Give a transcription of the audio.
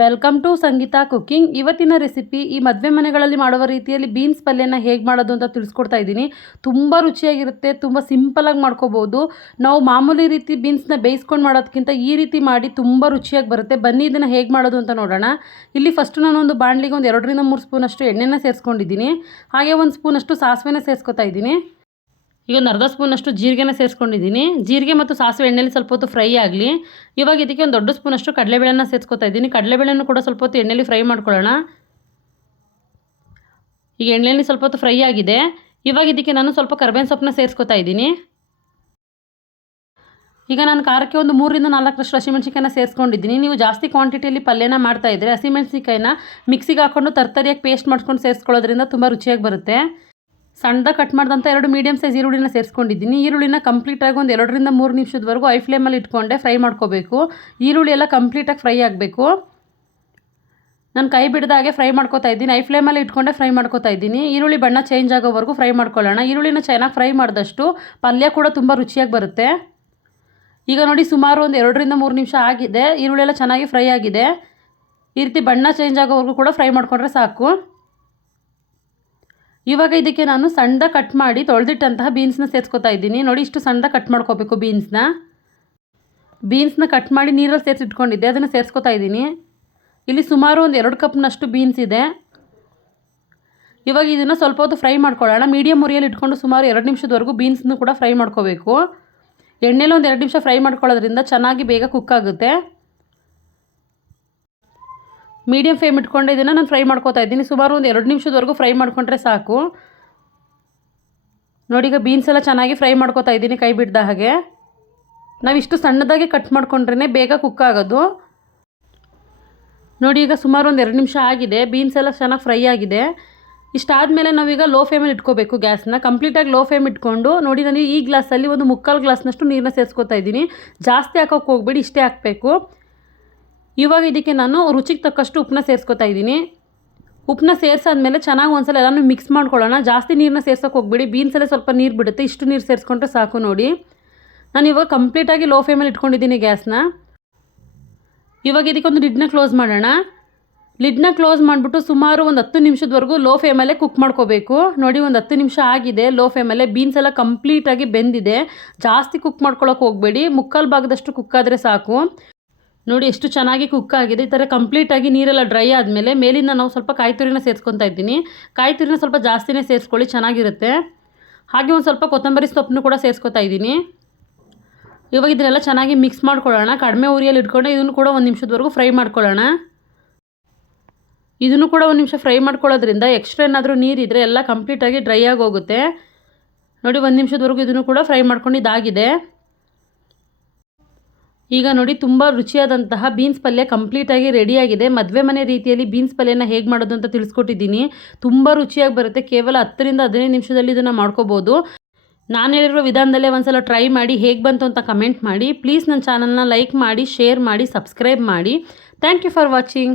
Welcome to Sangeetha cooking. ಇವತ್ತಿನ recipe ಈ ಮದುವೆ ಮನೆಗಳಲ್ಲಿ ಮಾಡುವ ರೀತಿಯಲ್ಲಿ ಬೀನ್ಸ್ ಪಲ್ಯನ ಹೇಗೆ ಮಾಡೋದು ಅಂತ ತಿಳಿಸ್ಕೊಡ್ತಾ ಇದ್ದೀನಿ. ತುಂಬ ರುಚಿಯಾಗಿರುತ್ತೆ, ತುಂಬ ಸಿಂಪಲಾಗಿ ಮಾಡ್ಕೋಬೋದು. ನಾವು ಮಾಮೂಲಿ ರೀತಿ ಬೀನ್ಸ್ನ ಬೇಯಿಸ್ಕೊಂಡು ಮಾಡೋದಕ್ಕಿಂತ ಈ ರೀತಿ ಮಾಡಿ ತುಂಬ ರುಚಿಯಾಗಿ ಬರುತ್ತೆ. ಬನ್ನಿ ಇದನ್ನು ಹೇಗೆ ಮಾಡೋದು ಅಂತ ನೋಡೋಣ. ಇಲ್ಲಿ ಫಸ್ಟು ಒಂದು ಬಾಣಲಿಗೆ ಒಂದು ಎರಡರಿಂದ ಮೂರು ಸ್ಪೂನಷ್ಟು ಎಣ್ಣೆನ ಸೇರಿಸ್ಕೊಂಡಿದ್ದೀನಿ. ಹಾಗೆ ಒಂದು ಸ್ಪೂನಷ್ಟು ಸಾಸಿವೆನ ಸೇರಿಸ್ಕೊತಾ ಇದ್ದೀನಿ. ಈಗ ಒಂದು ಅರ್ಧ ಸ್ಪೂನಷ್ಟು ಜೀರಿಗೆನ ಸೇರಿಸ್ಕೊಂಡಿದ್ದೀನಿ. ಜೀರಿಗೆ ಮತ್ತು ಸಾಸಿವೆ ಎಣ್ಣೆಲಿ ಸ್ವಲ್ಪ ಹೊತ್ತು ಫ್ರೈ ಆಗಲಿ. ಇವಾಗ ಇದಕ್ಕೆ ಒಂದು ದೊಡ್ಡ ಸ್ಪೂನಷ್ಟು ಕಡಲೆಬೇಳೆನ ಸೇರಿಸ್ಕೊತಾ ಇದ್ದೀನಿ. ಕಡಲೆಬೇಳೆನೂ ಕೂಡ ಸ್ವಲ್ಪ ಹೊತ್ತು ಎಣ್ಣೆಲಿ ಫ್ರೈ ಮಾಡ್ಕೊಳ್ಳೋಣ. ಈಗ ಎಣ್ಣೆಲಿ ಸ್ವಲ್ಪ ಹೊತ್ತು ಫ್ರೈ ಆಗಿದೆ. ಇವಾಗ ಇದಕ್ಕೆ ನಾನು ಸ್ವಲ್ಪ ಕರ್ಬೇವಿನ ಸೊಪ್ಪನ್ನ ಸೇರಿಸ್ಕೊತಾ ಇದ್ದೀನಿ. ಈಗ ನಾನು ಖಾರಕ್ಕೆ ಒಂದು ಮೂರರಿಂದ ನಾಲ್ಕರಷ್ಟು ಹಸಿಮೆಣ್ಸಿಕಾಯಿನ ಸೇರಿಸ್ಕೊಂಡಿದ್ದೀನಿ. ನೀವು ಜಾಸ್ತಿ ಕ್ವಾಂಟಿಟಿಯಲ್ಲಿ ಪಲ್ಯನ ಮಾಡ್ತಾ ಇದ್ದರೆ ಹಸಿಮೆಣ್ಸಿಕಾಯಿನ ಮಿಕ್ಸಿಗೆ ಹಾಕ್ಕೊಂಡು ತರ್ತರಿಯಾಗಿ ಪೇಸ್ಟ್ ಮಾಡ್ಕೊಂಡು ಸೇರಿಸ್ಕೊಳ್ಳೋದ್ರಿಂದ ತುಂಬ ರುಚಿಯಾಗಿ ಬರುತ್ತೆ. ಸಣ್ಣದಾಗಿ ಕಟ್ ಮಾಡಿದಂಥ ಎರಡು ಮೀಡಿಯಮ್ ಸೈಜ್ ಈರುಳ್ಳಿನ ಸೇರಿಸ್ಕೊಂಡಿದ್ದೀನಿ. ಈರುಳ್ಳಿನ ಕಂಪ್ಲೀಟಾಗಿ ಒಂದು ಎರಡರಿಂದ ಮೂರು ನಿಮಿಷದವರೆಗೂ ಐ ಫ್ಲೇಮಲ್ಲಿ ಇಟ್ಕೊಂಡೆ ಫ್ರೈ ಮಾಡ್ಕೋಬೇಕು. ಈರುಳ್ಳಿ ಎಲ್ಲ ಕಂಪ್ಲೀಟಾಗಿ ಫ್ರೈ ಆಗಬೇಕು. ನಾನು ಕೈ ಬಿಡದ ಹಾಗೆ ಫ್ರೈ ಮಾಡ್ಕೋತಾ ಇದ್ದೀನಿ. ಐ ಫ್ಲೇಮಲ್ಲಿ ಇಟ್ಕೊಂಡೆ ಫ್ರೈ ಮಾಡ್ಕೋತಾ ಇದ್ದೀನಿ. ಈರುಳ್ಳಿ ಬಣ್ಣ ಚೇಂಜ್ ಆಗೋವರೆಗೂ ಫ್ರೈ ಮಾಡ್ಕೊಳ್ಳೋಣ. ಈರುಳ್ಳಿನ ಚೆನ್ನಾಗಿ ಫ್ರೈ ಮಾಡಿದಷ್ಟು ಪಲ್ಯ ಕೂಡ ತುಂಬ ರುಚಿಯಾಗಿ ಬರುತ್ತೆ. ಈಗ ನೋಡಿ ಸುಮಾರು ಒಂದು ಎರಡರಿಂದ ಮೂರು ನಿಮಿಷ ಆಗಿದೆ. ಈರುಳ್ಳಿ ಎಲ್ಲ ಚೆನ್ನಾಗಿ ಫ್ರೈ ಆಗಿದೆ. ಈ ರೀತಿ ಬಣ್ಣ ಚೇಂಜ್ ಆಗೋವರೆಗೂ ಕೂಡ ಫ್ರೈ ಮಾಡಿಕೊಂಡ್ರೆ ಸಾಕು. ಇವಾಗ ಇದಕ್ಕೆ ನಾನು ಸಣ್ಣದ ಕಟ್ ಮಾಡಿ ತೊಳೆದಿಟ್ಟಂತಹ ಬೀನ್ಸ್ನ ಸೇರಿಸ್ಕೊತಾ ಇದ್ದೀನಿ. ನೋಡಿ ಇಷ್ಟು ಸಣ್ಣದ ಕಟ್ ಮಾಡ್ಕೋಬೇಕು ಬೀನ್ಸ್ನ ಬೀನ್ಸ್ನ ಕಟ್ ಮಾಡಿ ನೀರಲ್ಲಿ ಸೇರಿಸಿಟ್ಕೊಂಡಿದ್ದೆ ಅದನ್ನು ಸೇರಿಸ್ಕೊತಾ ಇದ್ದೀನಿ. ಇಲ್ಲಿ ಸುಮಾರು ಒಂದು ಎರಡು ಕಪ್ನಷ್ಟು ಬೀನ್ಸ್ ಇದೆ. ಇವಾಗ ಇದನ್ನು ಸ್ವಲ್ಪ ಹೊತ್ತು ಫ್ರೈ ಮಾಡ್ಕೊಳ್ಳೋಣ. ಮೀಡಿಯಮ್ ಉರಿಯಲ್ಲಿ ಇಟ್ಕೊಂಡು ಸುಮಾರು ಎರಡು ನಿಮಿಷದವರೆಗೂ ಬೀನ್ಸ್ನು ಕೂಡ ಫ್ರೈ ಮಾಡ್ಕೋಬೇಕು. ಎಣ್ಣೆಲಿ ಒಂದು ಎರಡು ನಿಮಿಷ ಫ್ರೈ ಮಾಡ್ಕೊಳ್ಳೋದ್ರಿಂದ ಚೆನ್ನಾಗಿ ಬೇಗ ಕುಕ್ ಆಗುತ್ತೆ. ಮೀಡಿಯಮ್ ಫ್ಲೇಮ್ ಇಟ್ಕೊಂಡು ಇದನ್ನು ನಾನು ಫ್ರೈ ಮಾಡ್ಕೋತಾ ಇದ್ದೀನಿ. ಸುಮಾರು ಒಂದು ಎರಡು ನಿಮಿಷದವರೆಗೂ ಫ್ರೈ ಮಾಡಿಕೊಂಡ್ರೆ ಸಾಕು. ನೋಡಿ, ಈಗ ಬೀನ್ಸ್ ಎಲ್ಲ ಚೆನ್ನಾಗಿ ಫ್ರೈ ಮಾಡ್ಕೋತಾ ಇದ್ದೀನಿ ಕೈ ಬಿಡ್ದ ಹಾಗೆ. ನಾವು ಇಷ್ಟು ಸಣ್ಣದಾಗಿ ಕಟ್ ಮಾಡ್ಕೊಂಡ್ರೇ ಬೇಗ ಕುಕ್ ಆಗೋದು. ನೋಡಿ, ಈಗ ಸುಮಾರು ಒಂದು ಎರಡು ನಿಮಿಷ ಆಗಿದೆ. ಬೀನ್ಸ್ ಎಲ್ಲ ಚೆನ್ನಾಗಿ ಫ್ರೈ ಆಗಿದೆ. ಇಷ್ಟಾದಮೇಲೆ ನಾವೀಗ ಲೋ ಫ್ಲೇಮಲ್ಲಿ ಇಟ್ಕೋಬೇಕು ಗ್ಯಾಸ್ನ ಕಂಪ್ಲೀಟಾಗಿ ಲೋ ಫ್ಲೇಮ್ ಇಟ್ಕೊಂಡು, ನೋಡಿ, ನಾನು ಈ ಗ್ಲಾಸಲ್ಲಿ ಒಂದು ಮುಕ್ಕಾಲು ಗ್ಲಾಸ್ನಷ್ಟು ನೀರನ್ನ ಸೇರಿಸ್ಕೊತಾ ಇದ್ದೀನಿ. ಜಾಸ್ತಿ ಹಾಕೋಕೆ ಹೋಗ್ಬೇಡಿ, ಇಷ್ಟೇ ಹಾಕಬೇಕು. ಇವಾಗ ಇದಕ್ಕೆ ನಾನು ರುಚಿಗೆ ತಕ್ಕಷ್ಟು ಉಪ್ಪನ್ನ ಸೇರಿಸ್ಕೊತಾ ಇದ್ದೀನಿ. ಉಪ್ಪನ್ನ ಸೇರಿಸಾದ್ಮೇಲೆ ಚೆನ್ನಾಗಿ ಒಂದ್ಸಲ ಎಲ್ಲನೂ ಮಿಕ್ಸ್ ಮಾಡ್ಕೊಳ್ಳೋಣ. ಜಾಸ್ತಿ ನೀರನ್ನ ಸೇರ್ಸೋಕೆ ಹೋಗ್ಬೇಡಿ. ಬೀನ್ಸಲ್ಲೇ ಸ್ವಲ್ಪ ನೀರು ಬಿಡುತ್ತೆ. ಇಷ್ಟು ನೀರು ಸೇರಿಸ್ಕೊಂಡ್ರೆ ಸಾಕು ನೋಡಿ. ನಾನು ಇವಾಗ ಕಂಪ್ಲೀಟಾಗಿ ಲೋ ಫ್ಲೇಮಲ್ಲಿ ಇಟ್ಕೊಂಡಿದ್ದೀನಿ ಗ್ಯಾಸ್ನ ಇವಾಗ ಇದಕ್ಕೆ ಒಂದು ಲಿಡ್ನ ಕ್ಲೋಸ್ ಮಾಡೋಣ. ಲಿಡ್ನ ಕ್ಲೋಸ್ ಮಾಡಿಬಿಟ್ಟು ಸುಮಾರು ಒಂದು ಹತ್ತು ನಿಮಿಷದವರೆಗೂ ಲೋ ಫ್ಲೇಮಲ್ಲೇ ಕುಕ್ ಮಾಡ್ಕೋಬೇಕು. ನೋಡಿ, ಒಂದು ಹತ್ತು ನಿಮಿಷ ಆಗಿದೆ. ಲೋ ಫ್ಲೇಮಲ್ಲೇ ಬೀನ್ಸ್ ಎಲ್ಲ ಕಂಪ್ಲೀಟಾಗಿ ಬೆಂದಿದೆ. ಜಾಸ್ತಿ ಕುಕ್ ಮಾಡ್ಕೊಳ್ಳೋಕೆ ಹೋಗಬೇಡಿ. ಮುಕ್ಕಾಲು ಭಾಗದಷ್ಟು ಕುಕ್ ಆದರೆ ಸಾಕು. ನೋಡಿ ಎಷ್ಟು ಚೆನ್ನಾಗಿ ಕುಕ್ ಆಗಿದೆ. ಈ ಥರ ಕಂಪ್ಲೀಟಾಗಿ ನೀರೆಲ್ಲ ಡ್ರೈ ಆದಮೇಲೆ ಮೇಲಿಂದ ನಾವು ಸ್ವಲ್ಪ ಕಾಯಿ ತುರಿನ ಸೇರಿಸ್ಕೊತಾ ಇದ್ದೀನಿ. ಕಾಯಿ ತುರಿನ ಸ್ವಲ್ಪ ಜಾಸ್ತಿನೇ ಸೇರಿಸ್ಕೊಳ್ಳಿ, ಚೆನ್ನಾಗಿರುತ್ತೆ. ಹಾಗೆ ಒಂದು ಸ್ವಲ್ಪ ಕೊತ್ತಂಬರಿ ಸೊಪ್ಪನ್ನು ಕೂಡ ಸೇರಿಸ್ಕೊತಾ ಇದ್ದೀನಿ. ಇವಾಗ ಇದನ್ನೆಲ್ಲ ಚೆನ್ನಾಗಿ ಮಿಕ್ಸ್ ಮಾಡ್ಕೊಳ್ಳೋಣ. ಕಡಿಮೆ ಉರಿಯಲ್ಲಿ ಇಟ್ಕೊಂಡು ಇದನ್ನು ಕೂಡ ಒಂದು ನಿಮಿಷದವರೆಗೂ ಫ್ರೈ ಮಾಡ್ಕೊಳ್ಳೋಣ. ಇದನ್ನು ಕೂಡ ಒಂದು ನಿಮಿಷ ಫ್ರೈ ಮಾಡ್ಕೊಳ್ಳೋದ್ರಿಂದ ಎಕ್ಸ್ಟ್ರಾ ಏನಾದರೂ ನೀರಿದ್ರೆ ಎಲ್ಲ ಕಂಪ್ಲೀಟಾಗಿ ಡ್ರೈ ಆಗಿ ಹೋಗುತ್ತೆ ನೋಡಿ ಒಂದು ನಿಮಿಷದವರೆಗೂ ಇದನ್ನು ಕೂಡ ಫ್ರೈ ಮಾಡ್ಕೊಂಡು ಇದಾಗಿದೆ. ಈಗ ನೋಡಿ, ತುಂಬ ರುಚಿಯಾದಂತಹ ಬೀನ್ಸ್ ಪಲ್ಯ ಕಂಪ್ಲೀಟಾಗಿ ರೆಡಿಯಾಗಿದೆ ಮದುವೆ ಮನೆ ರೀತಿಯಲ್ಲಿ ಬೀನ್ಸ್ ಪಲ್ಯನ ಹೇಗೆ ಮಾಡೋದು ಅಂತ ತಿಳಿಸ್ಕೊಟ್ಟಿದ್ದೀನಿ. ತುಂಬ ರುಚಿಯಾಗಿ ಬರುತ್ತೆ. ಕೇವಲ ಹತ್ತರಿಂದ ಹದಿನೈದು ನಿಮಿಷದಲ್ಲಿ ಇದನ್ನು ಮಾಡ್ಕೋಬೋದು. ನಾನು ಹೇಳಿರೋ ವಿಧಾನದಲ್ಲೇ ಒಂದ್ಸಲ ಟ್ರೈ ಮಾಡಿ ಹೇಗೆ ಬಂತು ಅಂತ ಕಮೆಂಟ್ ಮಾಡಿ. ಪ್ಲೀಸ್ ನನ್ನ ಚಾನಲ್ನ ಲೈಕ್ ಮಾಡಿ ಶೇರ್ ಮಾಡಿ ಸಬ್ಸ್ಕ್ರೈಬ್ ಮಾಡಿ. Thank you for watching